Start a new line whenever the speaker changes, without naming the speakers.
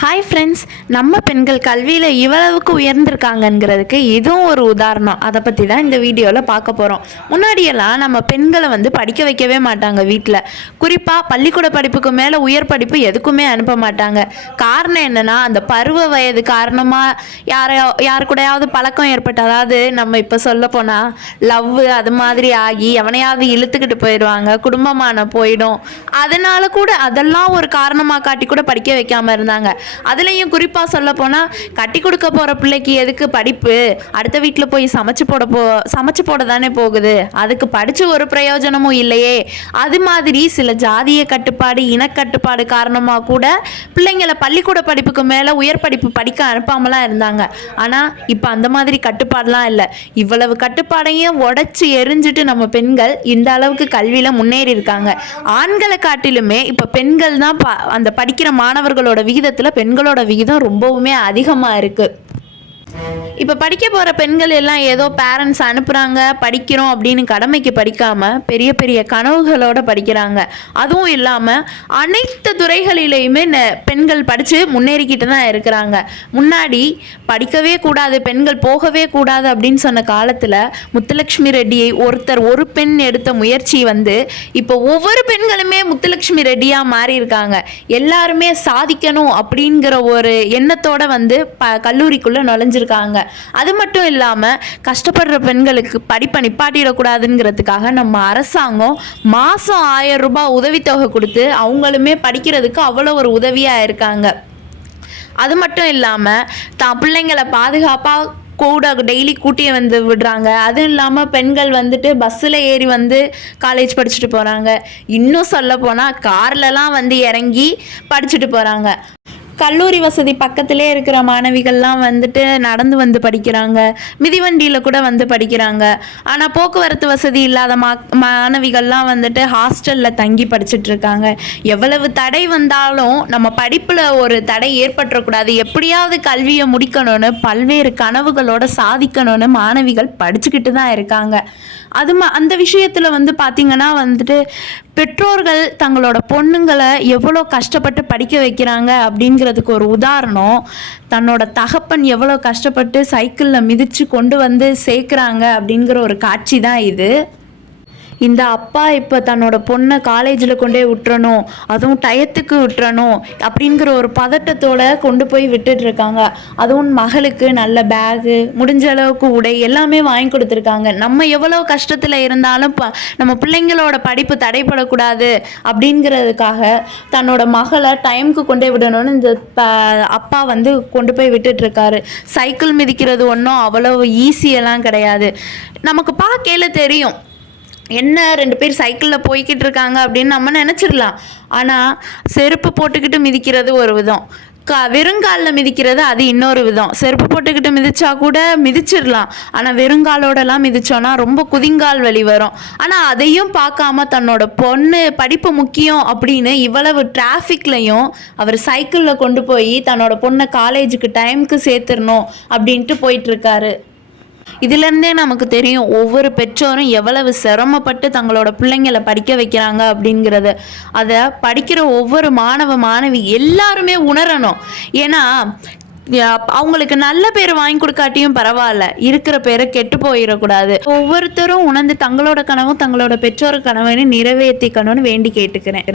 Hi friends நம்ம பெண்கள் கல்வியில் இவ்வளவுக்கு உயர்ந்திருக்காங்கங்கிறதுக்கு இதுவும் ஒரு உதாரணம். அதை பற்றி தான் இந்த வீடியோவில் பார்க்க போகிறோம் முன்னாடியெல்லாம் நம்ம பெண்களை வந்து படிக்க வைக்கவே மாட்டாங்க வீட்டில் குறிப்பாக பள்ளிக்கூட படிப்புக்கு மேலே உயர் படிப்பு எதுக்குமே அனுப்ப மாட்டாங்க. காரணம் என்னென்னா அந்த பருவ வயது காரணமாக யாரையோ யார் கூடயாவது பழக்கம் ஏற்பட்டு அதாவது நம்ம இப்போ சொல்ல போனால் லவ் அது மாதிரி ஆகி எவனையாவது இழுத்துக்கிட்டு போயிடுவாங்க குடும்பமான போயிடும். அதனால கூட அதெல்லாம் ஒரு காரணமாக காட்டி கூட படிக்க வைக்காமல் இருந்தாங்க. அதுலேயும் குறிப்பாக சொல்ல போனால் கட்டி கொடுக்க போகிற பிள்ளைக்கு எதுக்கு படிப்பு? அடுத்த வீட்டில் போய் சமைச்சு போட போ சமைச்சு போட தானே போகுது. அதுக்கு படித்து ஒரு பிரயோஜனமும் இல்லையே. அது மாதிரி சில ஜாதிய கட்டுப்பாடு இனக்கட்டுப்பாடு காரணமாக கூட பிள்ளைங்களை பள்ளிக்கூட படிப்புக்கு மேலே உயர் படிப்பு படிக்க அனுப்பாமலாம் இருந்தாங்க. ஆனால் இப்போ அந்த மாதிரி கட்டுப்பாடெலாம் இல்லை. இவ்வளவு கட்டுப்பாடையும் உடச்சி எரிஞ்சிட்டு நம்ம பெண்கள் இந்த அளவுக்கு கல்வியில் முன்னேறி இருக்காங்க. ஆண்களை காட்டிலுமே இப்போ பெண்கள் தான் ப அந்த படிக்கிற மாணவர்களோட விகிதத்தில் பெண்களோட விகிதம் ரொம்பவுமே அதிகமாக இருக்குது இப்போ படிக்க போகிற பெண்கள் எல்லாம் ஏதோ பேரண்ட்ஸ் அனுப்புகிறாங்க படிக்கிறோம் அப்படின்னு கடமைக்கு படிக்காமல் பெரிய பெரிய கனவுகளோட படிக்கிறாங்க. அதுவும் இல்லாமல் அனைத்து துறைகளிலையுமே நெ- பெண்கள் படித்து முன்னேறிக்கிட்டு தான் இருக்கிறாங்க. முன்னாடி படிக்கவே கூடாது பெண்கள் போகவே கூடாது அப்படின்னு சொன்ன காலத்தில் முத்துலட்சுமி ரெட்டியை ஒருத்தர் ஒரு பெண் எடுத்த முயற்சி வந்து இப்போ ஒவ்வொரு பெண்களுமே முத்துலட்சுமி ரெட்டியாக மாறி இருக்காங்க எல்லாருமே சாதிக்கணும் அப்படிங்கிற ஒரு எண்ணத்தோட வந்து ப கல்லூரிக்குள்ளே நுழைஞ்சிருக்காங்க. அது மட்டும் இல்லாமல் கஷ்டப்படுற பெண்களுக்கு படிப்பை நிப்பாட்டிடக்கூடாதுங்கிறதுக்காக நம்ம அரசாங்கம் மாதம் ஆயிரம் ரூபாய் உதவித்தொகை கொடுத்து அவங்களுமே படிக்கிறதுக்கு அவ்வளோ ஒரு உதவியாக இருக்காங்க. அது மட்டும் இல்லாமல் தான் பிள்ளைங்களை பாதுகாப்பாக கூட டெய்லி கூட்டி வந்து விடுறாங்க. அதுவும் இல்லாமல் பெண்கள் வந்துட்டு பஸ்ஸில் ஏறி வந்து காலேஜ் படிச்சுட்டு போகிறாங்க இன்னும் சொல்ல போனால் கார்லலாம் வந்து இறங்கி படிச்சுட்டு போகிறாங்க கல்லூரி வசதி பக்கத்திலே இருக்கிற மாணவிகள்லாம் வந்துட்டு நடந்து வந்து படிக்கிறாங்க. மிதிவண்டியில் கூட வந்து படிக்கிறாங்க. ஆனால் போக்குவரத்து வசதி இல்லாத மா மாணவிகள்லாம் வந்துட்டு ஹாஸ்டலில் தங்கி படிச்சுட்டு இருக்காங்க எவ்வளவு தடை வந்தாலும் நம்ம படிப்பில் ஒரு தடை ஏற்பட்டுறக்கூடாது. எப்படியாவது கல்வியை முடிக்கணும்னு பல்வேறு கனவுகளோட சாதிக்கணும்னு மாணவிகள் படிச்சுக்கிட்டு தான் இருக்காங்க. அது ம அந்த விஷயத்தில் வந்து பார்த்திங்கன்னா வந்துட்டு பெற்றோர்கள் தங்களோட பொண்ணுங்களை எவ்வளோ கஷ்டப்பட்டு படிக்க வைக்கிறாங்க அப்படிங்கிறதுக்கு ஒரு உதாரணம். தன்னோட தகப்பன் எவ்வளோ கஷ்டப்பட்டு சைக்கிளில் மிதித்து கொண்டு வந்து சேர்க்குறாங்க அப்படிங்கிற ஒரு காட்சி தான் இது. இந்த அப்பா இப்போ தன்னோட பொண்ணை காலேஜில் கொண்டே விட்டுறணும் அதுவும் டயத்துக்கு விட்டுறணும் அப்படிங்கிற ஒரு பதட்டத்தோட கொண்டு போய் விட்டுட்டு இருக்காங்க. அதுவும் மகளுக்கு நல்ல பேகு முடிஞ்ச அளவுக்கு உடை எல்லாமே வாங்கி கொடுத்துருக்காங்க. நம்ம எவ்வளோ கஷ்டத்தில் இருந்தாலும் ப நம்ம பிள்ளைங்களோட படிப்பு தடைப்படக்கூடாது அப்படிங்கிறதுக்காக தன்னோட மகளை டைமுக்கு கொண்டே விடணும்னு இந்த ப- அப்பா வந்து கொண்டு போய் விட்டுட்ருக்காரு சைக்கிள் மிதிக்கிறது ஒன்றும் அவ்வளோ ஈஸியெல்லாம் கிடையாது. நமக்கு பார்க்கையில தெரியும். என்ன ரெண்டு பேர் சைக்கிளில் போய்கிட்டு இருக்காங்க அப்படின்னு நம்ம நினச்சிடலாம். ஆனால் செருப்பு போட்டுக்கிட்டு மிதிக்கிறது ஒரு விதம். கா வெறுங்காலில் மிதிக்கிறது அது இன்னொரு விதம். செருப்பு போட்டுக்கிட்டு மிதிச்சா கூட மிதிச்சிடலாம். ஆனால் வெறுங்காலோடலாம் மிதித்தோன்னா ரொம்ப குதிங்கால் வலி வரும். ஆனால் அதையும் பார்க்காம தன்னோட பொண்ணு படிப்பு முக்கியம் அப்படின்னு இவ்வளவு டிராஃபிக்லையும் அவர் சைக்கிளில் கொண்டு போய் தன்னோட பொண்ணை காலேஜுக்கு டைமுக்கு சேர்த்துடணும் அப்படின்ட்டு போயிட்டுருக்காரு இதுலேருந்தே நமக்கு தெரியும் ஒவ்வொரு பெற்றோரும் எவ்வளவு சிரமப்பட்டு தங்களோட பிள்ளைங்களை படிக்க வைக்கிறாங்க அப்படிங்கிறது. அதை படிக்கிற ஒவ்வொரு மாணவ மாணவி எல்லாருமே உணரணும். ஏன்னா அவங்களுக்கு நல்ல பேர் வாங்கி கொடுக்காட்டியும் பரவாயில்ல. இருக்கிற பேரை கெட்டு போயிடக்கூடாது. ஒவ்வொருத்தரும் உணர்ந்து தங்களோட கனவும் தங்களோட பெற்றோர் கனவையும் நிறைவேற்றிக்கணும்னு வேண்டி கேட்டுக்கிறேன்.